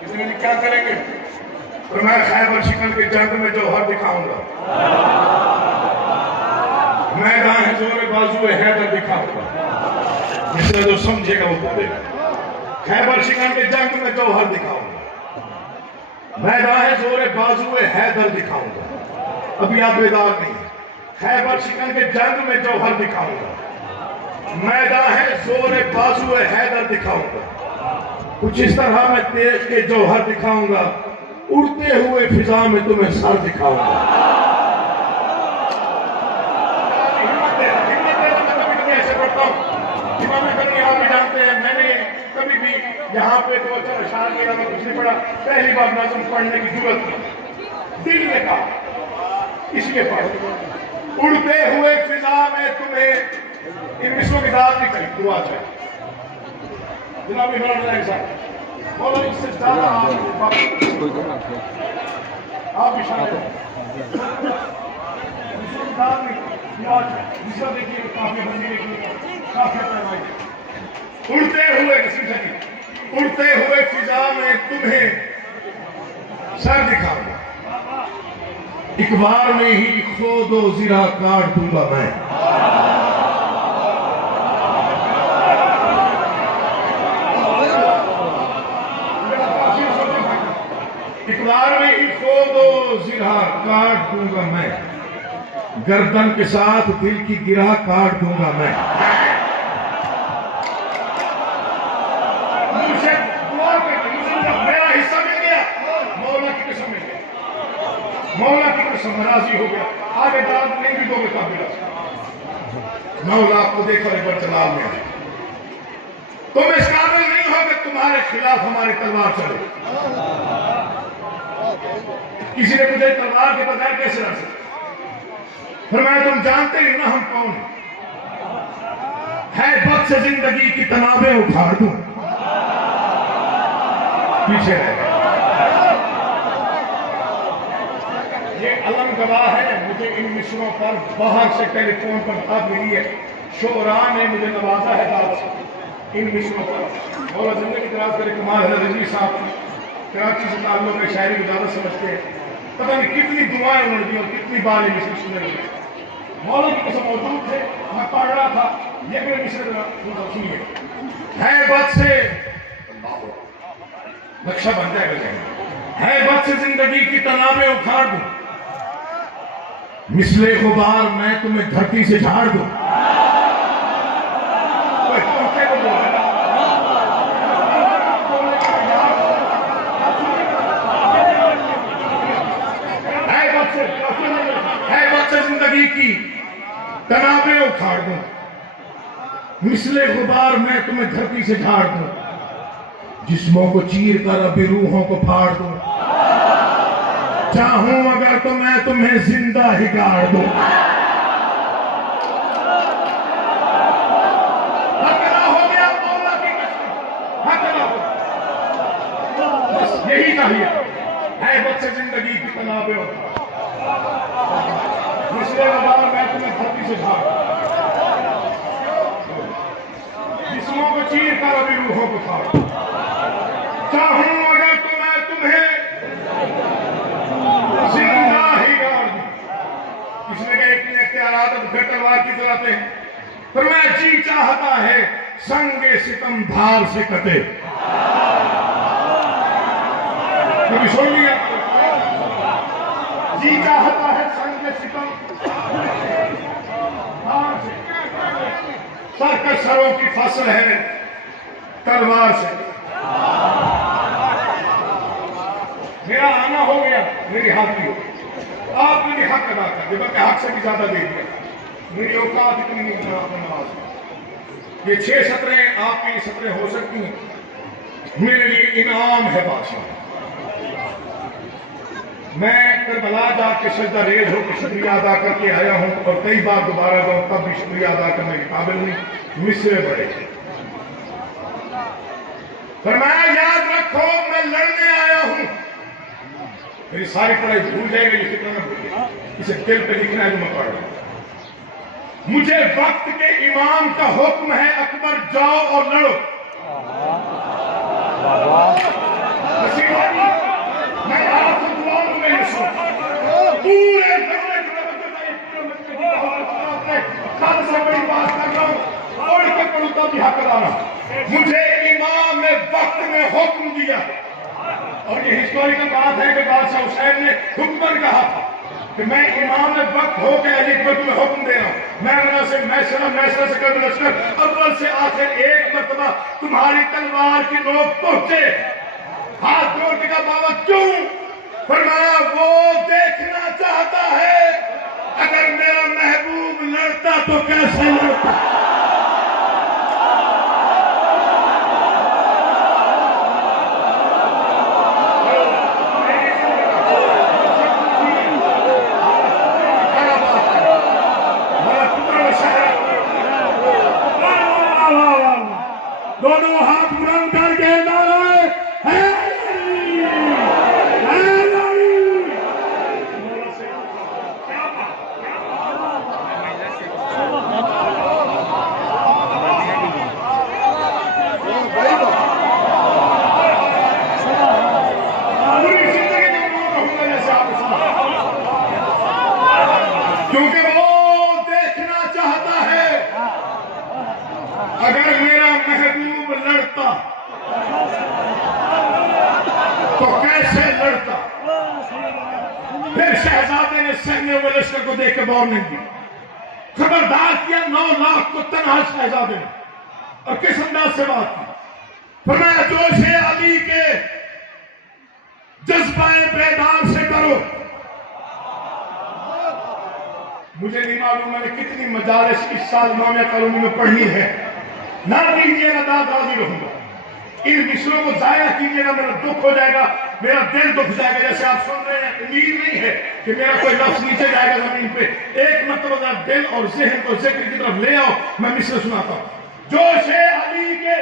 کسی نے کیا کریں گے؟ تو میں خیبر شکن کے جنگ میں جوہر دکھاؤں گا. میدان ہے زور بازو حیدر دکھاؤں گا. جس نے جو سمجھے گا وہ بولے گا. خیبر شکن کے جنگ میں جوہر دکھاؤں گا. میدان ہے زور بازو حیدر دکھاؤں گا. ابھی آپ بیدار نہیں ہیں. خیبر شکن کے جنگ میں جوہر دکھاؤں گا. میدان ہے زور بازو حیدر دکھاؤں گا. کچھ اس طرح میں تیز کے جوہر دکھاؤں گا، اڑتے ہوئے فضا میں تمہیں سر دکھاؤں گا. ہمت دینا میں کبھی کبھی ایسے پڑھتا ہوں. امام غنی آپ بھی جانتے ہیں، میں نے کبھی بھی یہاں پہ 2 اشعار کے علاوہ کچھ نہیں پڑھا. پہلی بار نظم پڑھنے کی ضرورت نہیں. دل نے کہا اس کے پاس اڑتے ہوئے فضا میں تمہیں. ان مصروں کی ذات نہیں کری دعا چاہیے جناب عمران علیہ صاحب. بولو اس سے زیادہ آپ بھی شامل ہیں. مصروں کی ذات نہیں دعا چاہیے. مصرہ دیکھیے کافی بندی دیکھیے کافی پیمائی. اڑتے ہوئے کسی سے اڑتے ہوئے فضا میں تمہیں سر دکھاؤں گا. ایک بار میں ہی خود و زرہ کاٹ دوں گا میں. ایک بار میں ہی خود و زرہ کاٹ دوں گا میں. گردن کے ساتھ دل کی گرہ کاٹ دوں گا میں. مجھے دعا کرتے میرا حصہ مل گیا، مولا کی قسم مل گیا. مولا کی قسم راضی ہو گیا. آگے داد نہیں بھی دو گے قابل. 9 لاکھ کو دیکھ کر ایک بار جلال میں آئے. تم اس قابل نہیں ہو کہ تمہارے خلاف ہماری تلوار چلے. کسی نے مجھے تلوار کے بغیر کیسے رکھ سکتے؟ فرمایا تم جانتے ہی نہ ہم کون ہیں. ہے وقت سے زندگی کی تنابیں اکھاڑ دوں. پیچھے رہ گئے. یہ علم گواہ ہے. مجھے ان مصروں پر باہر سے ٹیلی فون پر بات ملی ہے. شعراء نے مجھے نوازا ہے داد سے ان مصروں پر. مولا زندگی دراز کرے. کمال ہے رضوی صاحب کراچی سے تعلق ہے، شاعری کو زیادہ سمجھتے ہیں. پتہ نہیں کتنی دعائیں انہوں نے دی اور کتنی بار یہ مصر سنے ہوئے. مولا کی قسم موجود تھے، میں پڑھ رہا تھا. یہ میرے مصر سنیے. ہے بات سے نقشہ بن جائے گا. ہے بات سے زندگی کی تنابیں اکھاڑ دوں. مثل غبار میں تمہیں دھرتی سے جھاڑ دوں. زندگی کی تنابیں اکھاڑ دوں. مثل غبار میں تمہیں دھرتی سے جھاڑ دوں. جسموں کو چیر کر ابھی روحوں کو پھاڑ دوں. چاہوں اگر تو میں تمہیں زندہ ہی گاڑ دوں. ہو گیا مولا کی قسم. بس یہی چاہیے ہے بچے زندگی کی تنابیں اکھاڑ. مثل غبار میں تمہیں دھرتی سے جھاڑ دوں. جسموں کو چیر کر ابھی روحوں کو پھاڑ دوں. چاہوں اگر تو میں تمہیں زندہ ہی گاڑ دوں. اس نے کہا اتنے اختیارات اب گھر تلوار کی چلاتے ہیں. فرمایا جی چاہتا ہے سنگ ستم دھار سے کٹے. کبھی سن لیا؟ جی چاہتا ہے سنگ ستم دھار سے. سر کے سروں کی فصل ہے تلوار سے. میرا آنا ہو گیا, میری حاضری ہو گئی. آپ نے بھی حق ادا کر دیا, بلکہ حق سے بھی زیادہ دے دیا. میری اوقات اتنی نہیں ہے آپ نے نماز. یہ 6 سطریں آپ کی سطریں ہو سکتی ہیں, میرے لیے انعام ہے بادشاہ. میں کربلا جا کے سجدہ ریز ہو کے شکریہ ادا کر کے آیا ہوں, اور کئی بار دوبارہ جاؤں تب بھی شکریہ ادا کرنے کے قابل نہیں. مصرے بڑے فرمایا یاد رکھو میں لڑنے آیا ہوں. میری ساری پڑھائی بھول جائے گا, یہ فکر نہ بھولے, اسے دل پہ لکھنا ہے جو میں پڑھ رہا ہوں. مجھے وقت کے امام کا حکم ہے اکبر جاؤ اور لڑو. میں آپ سے دعا دوں گا یہ سن پورے کل سے بڑی بات کر رہا ہوں, اوڑھ کے پڑھوں تب بھی حق ادا. مجھے امام نے وقت میں حکم دیا, اور یہ ہسٹوریکل بات ہے کہ بادشاہ حسین نے حکمر کہا تھا کہ میں امام میں وقت ہو کے علی کو تمہیں حکم دے رہا ہوں. میں سے میسرہ سے کر لشکر اول سے آخر ایک مرتبہ تمہاری تلوار کی نوک پہنچے. ہاتھ جوڑ کے کہا بابا کیوں؟ فرمایا وہ دیکھنا چاہتا ہے اگر میرا محبوب لڑتا تو کیسے لڑتا. دونوں ہاتھ بلند کر کے نعرہ حیدری حیدری. کیونکہ وہ دیکھنا چاہتا ہے اگر میرا محبوب لڑتا تو کیسے لڑتا. پھر شہزادے نے سہنے ہوئے لشکر کو دیکھ کے وارننگ دی, خبردار کیا 9 لاکھ کو تنہا شہزادے نے. اور کس انداز سے بات کی؟ فرمایا جوش علی کے جذبہ بیدار سے ڈرو. مجھے نہیں معلوم میں نے کتنی مجالس اس سال امامیہ کالونی میں پڑھی ہے. نہ دیجیے گا داد راضی رہوں گا. ان مصروں کو ضائع کیجیے گا, میرا دکھ ہو جائے گا, میرا دل دکھ جائے گا. جیسے آپ سن رہے ہیں, امید نہیں ہے کہ میرا کوئی لفظ نیچے جائے گا زمین پہ. ایک مرتبہ ذرا دل اور ذہن کو ذکر کی طرف لے آؤ, میں مصر سناتا ہوں. جوش علی کے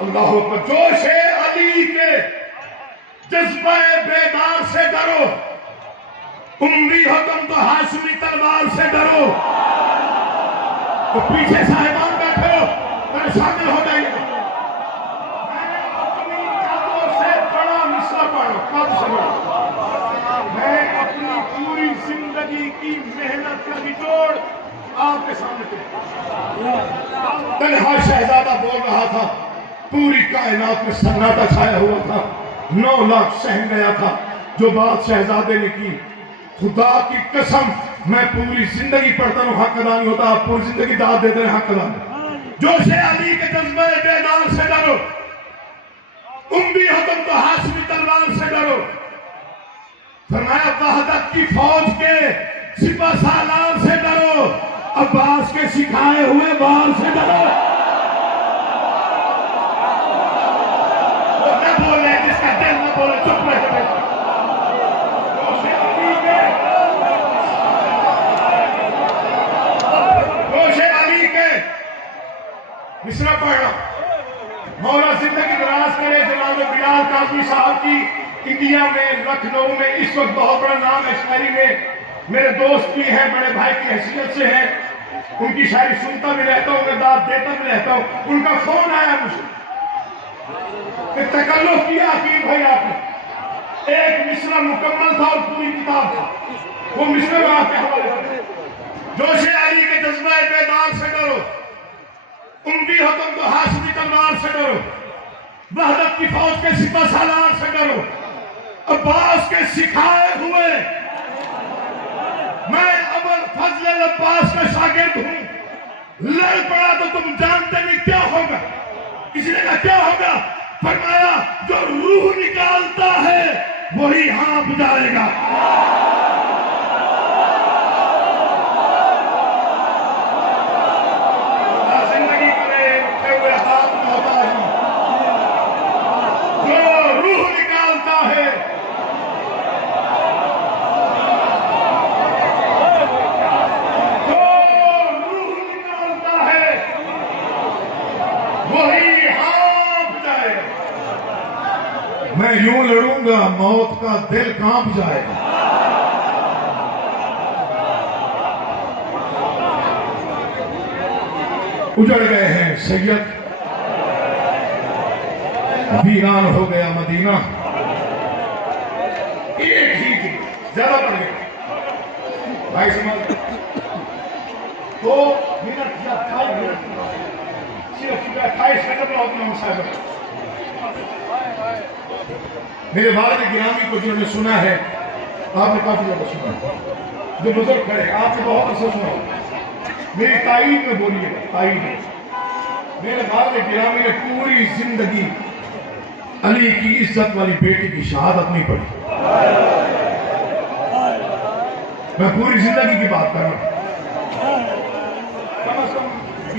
اللہ اکبر, جوش علی کے جذبہ بیدار سے ڈرو. عمری ہو تم تو ہاشمی تلوار سے ڈرو. تو پیچھے صاحبان بیٹھے ہو, میرے شامل ہو جائیے. میں اپنی قدروں سے بڑا مصرع پڑھا, کب سے بڑا. میں اپنی پوری زندگی کی محنت کا نچوڑ آپ کے سامنے پیش. تنہا شہزادہ بول رہا تھا, پوری کائنات میں سناٹا چھایا ہوا تھا, 9 لاکھ سہم گیا تھا. جو بات شہزادے نے کی خدا کی قسم میں پوری زندگی پڑھتا ہوں حق ادا نہیں ہوتا. آپ پوری زندگی داد دیتے ہیں حق ادا نہیں. جوش علی کے جذبہ بیدار سے ڈرو. اموی ہو تم تو ہاشمی تلوار سے ڈرو. فرمایا وحدت کی فوج کے سپہ سالار سے ڈرو. عباس کے سکھائے ہوئے وار سے ڈرو. وہ نہ بولے جس کا دل نہ بولے چپ رہے. مصرع پڑھنا. مولا زندگی دراز کرے جناب بلال قاسمی صاحب کی انڈیا میں لکھنؤ میں اس وقت بہت بڑا نام ہے شاعری میں. میرے دوست بھی ہیں, بڑے بھائی کی حیثیت سے ہیں. ان کی شاعری سنتا بھی رہتا ہوں, میں داد دیتا بھی رہتا ہوں. ان کا فون آیا مجھے کہ تکلف کیا عقیل بھائی آپ نے. ایک مصرع مکمل تھا اور پوری کتاب تھا. وہ مصرع میں آپ کے حوالے کرتے. جوش علی کے جذبہ بیدار سے ڈرو. اموی ہو تم تو ہاشمی تلوار سے ڈرو. وحدت کی فوج کے سپہ سالار سے ڈرو. عباس کے سکھائے ہوئے. میں ابل فضل عباس کا شاگرد ہوں. لڑ پڑا تو تم جانتے نہیں کیا ہوگا. کسی نے کہا کیا ہوگا؟ فرمایا جو روح نکالتا ہے وہی ہانپ جائے گا. میں یوں لڑوں گا موت کا دل کانپ جائے گا. اجڑ گئے ہیں سید, ویران ہو گیا مدینہ. ایک ہی تھی, زیادہ پڑ گئے بھائی سمجھ. 2 منٹ یا 28 منٹ صرف 28 منٹ میں ہوتا ہوں صاحب. میرے والد گرامی کو جنہوں نے سنا ہے, آپ نے کافی زیادہ سنا ہے, جو بزرگ کھڑے آپ نے بہت اثر سنا ہے. میری تائید میں بولیے گا, تائید میں. میرے والد گرامی نے پوری زندگی علی کی عزت والی بیٹی کی شہادت نہیں پڑھی. میں پوری زندگی کی بات کر رہا ہوں. کم از کم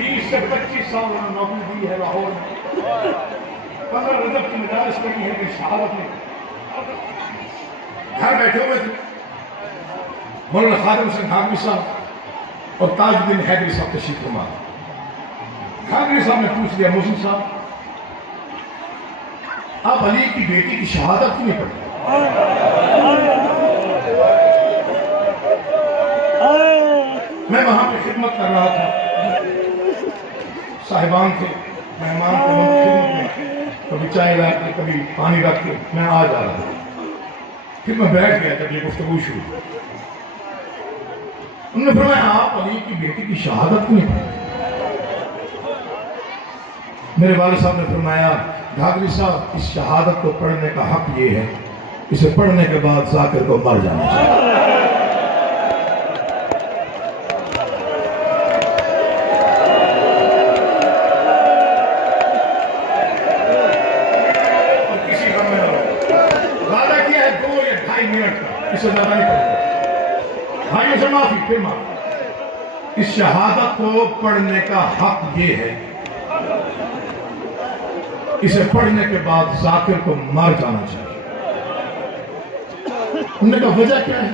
20 سے 25 سال انہوں نے نوکری دی ہے لاہور میں. 15 رجب کی مجالس پڑھی ہے کہ شہادت میں گھر بیٹھے ہوئے تھے. مولانا خادم حسین خانوی صاحب اور تاج الدین حیدری صاحب تشریف فرما. خانوی صاحب نے پوچھ لیا, محسن صاحب آپ علی کی بیٹی کی شہادت کیوں نہیں پڑھی؟ میں وہاں پہ خدمت کر رہا تھا. صاحبان تھے, مہمان تھے, خدمت میں کبھی چائے لا کے کبھی پانی رکھ کے میں آ جا رہا تھا. پھر میں بیٹھ گیا جب یہ گفتگو شروع. انہوں نے فرمایا آپ علی کی بیٹی کی شہادت کیوں نہیں پڑھی؟ میرے والد صاحب نے فرمایا گھاگری صاحب اس شہادت کو پڑھنے کا حق یہ ہے, اسے پڑھنے کے بعد ذاکر کو مر جانا چاہیے. اس شہادت کو پڑھنے کا حق یہ ہے, اسے پڑھنے کے بعد ذاکر کو مر جانا چاہیے. انہوں نے کہا وجہ کیا ہے؟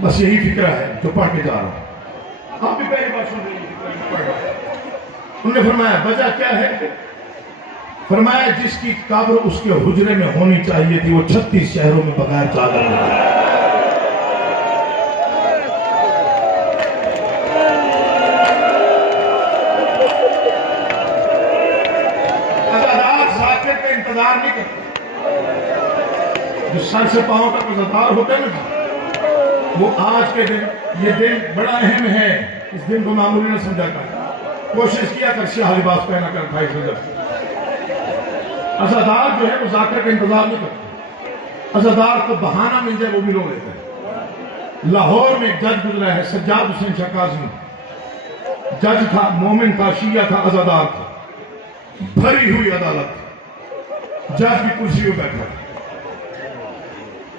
بس یہی فکرہ ہے جو پڑھ کے جا رہا ہوں. آپ بھی پہلی بار سن رہے ہیں. انہوں نے فرمایا وجہ کیا ہے؟ فرمایا جس کی قبر اس کے حجرے میں ہونی چاہیے تھی وہ 36 شہروں میں بغیر چادر میں. انتظار نہیں کرتے. جو سر سے پاؤں تک عزادار ہوتے ہیں نا, وہ آج کے دن, یہ دن بڑا اہم ہے, اس دن کو معمولی نہ سمجھا کر. کوشش کیا کر سیاہ لباس پہنا کر 28 رجب. عزادار جو ہے وہ ذاکر کا انتظار نہیں کرتے. عزادار کو بہانہ مل جائے وہ بھی رو لیتے ہیں۔ لاہور میں ایک جج گزرا ہے سجاد حسین شاہ قاضی، جج تھا، مومن تھا، شیعہ تھا، عزادار تھا، بھری ہوئی عدالت، جج کی کرسی پہ بیٹھا تھا۔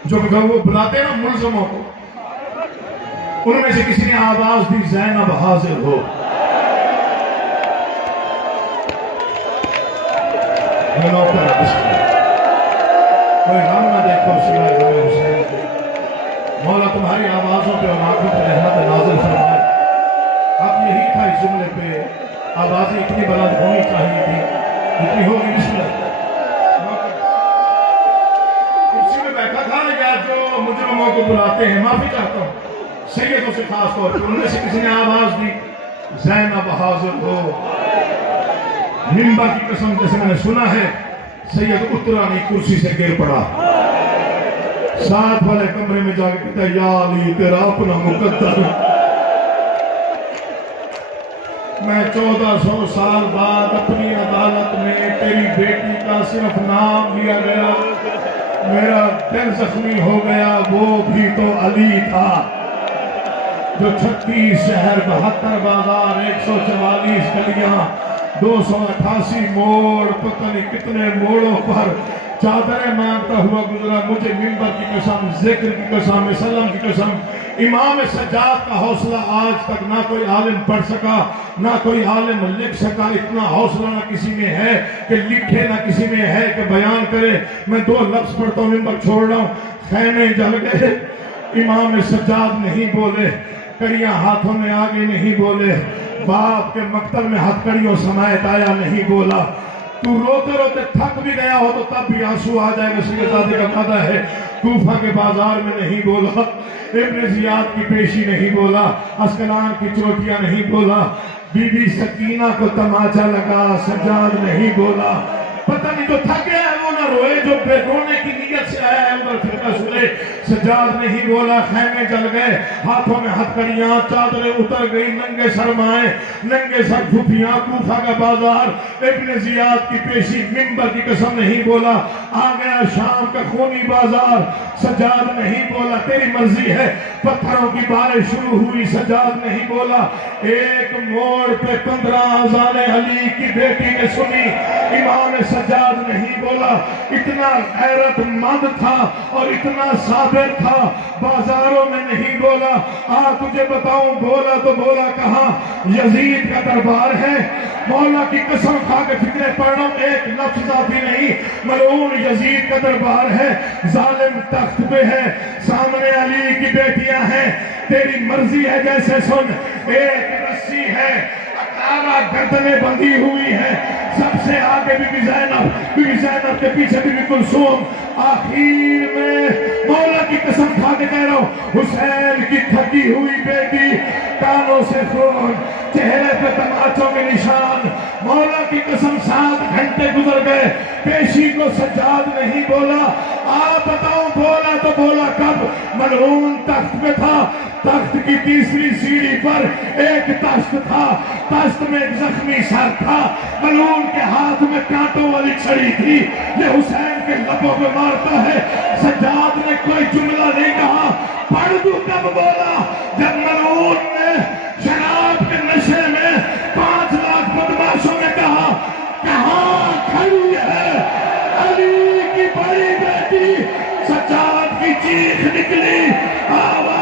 جو وہ بلاتے ہیں نا ملزموں کو، ان میں سے کسی نے آواز دی زینب حاضر ہو۔ کوئی غم نہ دیکھو سوائے غم حسین کے، مولا تمہاری آوازوں پہ اور آنکھوں پہ رحمت نازل فرمائے۔ اب یہی تھا اس جملے پہ، آوازیں اتنی بلند ہونی چاہیے تھی اتنی ہوگی۔ بسم اللہ۔ کرسی میں بیٹھا تھا یا جو مجرموں کو بلاتے ہیں، معافی چاہتا ہوں سیدوں سے خاص طور پر، ان میں سے کسی نے آواز دی زینب حاضر ہو۔ منبر کی قسم جیسے میں نے سنا ہے، سید اترا نہیں، کرسی سے گر پڑا، ساتھ والے کمرے میں جا کے کہتا ہے یا علی تیرا اپنا مقدر، میں 1400 سال بعد اپنی عدالت میں تیری بیٹی کا صرف نام لیا گیا، میرا دل زخمی ہو گیا، وہ بھی تو علی تھا جو 36 شہر 72 بازار 144 گلیاں 288 موڑ، پتہ نہیں کتنے موڑوں پر چادریں مانگتا ہوا گزرا۔ مجھے منبر کی قسم، ذکر کی قسم، سلم کی قسم، امام سجاد کا حوصلہ آج تک نہ کوئی عالم پڑھ سکا، نہ کوئی عالم لکھ سکا۔ اتنا حوصلہ نہ کسی میں ہے کہ لکھے، نہ کسی میں ہے کہ بیان کرے۔ میں 2 لفظ پڑھتا ہوں، منبر چھوڑ رہا ہوں۔ خیمے جل گئے، امام سجاد نہیں بولے، کڑیاں ہاتھوں میں آگے نہیں بولے، باپ کے مقتل میں ہتھکڑیوں سمایت آیا نہیں بولا۔ تو روتے روتے تھک بھی گیا ہو تو تب بھی آنسو آ جائے گا، سید زادے کا وعدہ ہے۔ کوفہ کے بازار میں نہیں بولا، ابن زیاد کی پیشی نہیں بولا، اسکلان کی چوٹیاں نہیں بولا، بی بی سکینہ کو تماچا لگا، سجاد نہیں بولا۔ پتہ نہیں تو تھک گیا ہے وہ نہ روئے، جو بے رونے کی نیت سے آیا ہے ادھر فرقہ سنے۔ سجاد نہیں بولا، خیمے جل گئے، ہاتھوں میں ہتھکڑیاں، چادریں اتر گئی، ننگے سر مائیں، ننگے سر پھوپھیاں، کوفہ کا بازار، ابن زیاد کی پیشی، منبر کی قسم نہیں بولا۔ آ گیا شام کا خونی بازار، سجاد نہیں بولا، تیری مرضی ہے۔ پتھروں کی بارش شروع ہوئی، سجاد نہیں بولا۔ ایک موڑ پہ 15 اذانیں علی کی بیٹی نے سنی، امام سجاد نہیں بولا۔ اتنا غیرت مند تھا اور اتنا صابر تھا، بازاروں میں نہیں بولا۔ تجھے بتاؤں بولا تو بولا کہاں؟ یزید کا دربار ہے، مولا کی قسم کھا کے فکرے پڑھ رہا ہوں، ایک لفظ ذاتی نہیں، ملعون یزید کا دربار ہے، ظالم تخت پہ ہے، سامنے علی کی بیٹیاں ہیں، تیری مرضی ہے جیسے سن۔ ایک رسی ہے، 18 گردنیں بندھی ہوئی ہیں، سب سے آگے بی بی زینب کے پیچھے بی بی کلثوم، آخر میں مولا کی قسم کھا کے کہہ رہا ہوں، حسین کی تھکی ہوئی بیٹی، کانوں سے خون، چہرے پہ تماچوں کے نشان، مولا کی قسم 7 گھنٹے گزر گئے، پیشی کو سجاد نہیں بولا۔ آپ بتاؤں بولا تو بولا کب؟ ملعون تخت پہ تھا، تخت کی تیسری سیڑھی پر ایک تشت تھا، تشت میں ایک زخمی سر تھا، ملعون کے ہاتھ میں کانٹوں والی چھڑی تھی، یہ حسین کے لبوں پہ مارتا ہے۔ سجاد نے کوئی جملہ نہیں کہا، پڑھ دوں کب بولا؟ جب ملعون نے شراب کے نشے میں 5 لاکھ بدماشوں نے کہا کہاں کھڑی ہے علی کی بڑی بیٹی؟ سجاد کی چیخ نکلی، آواز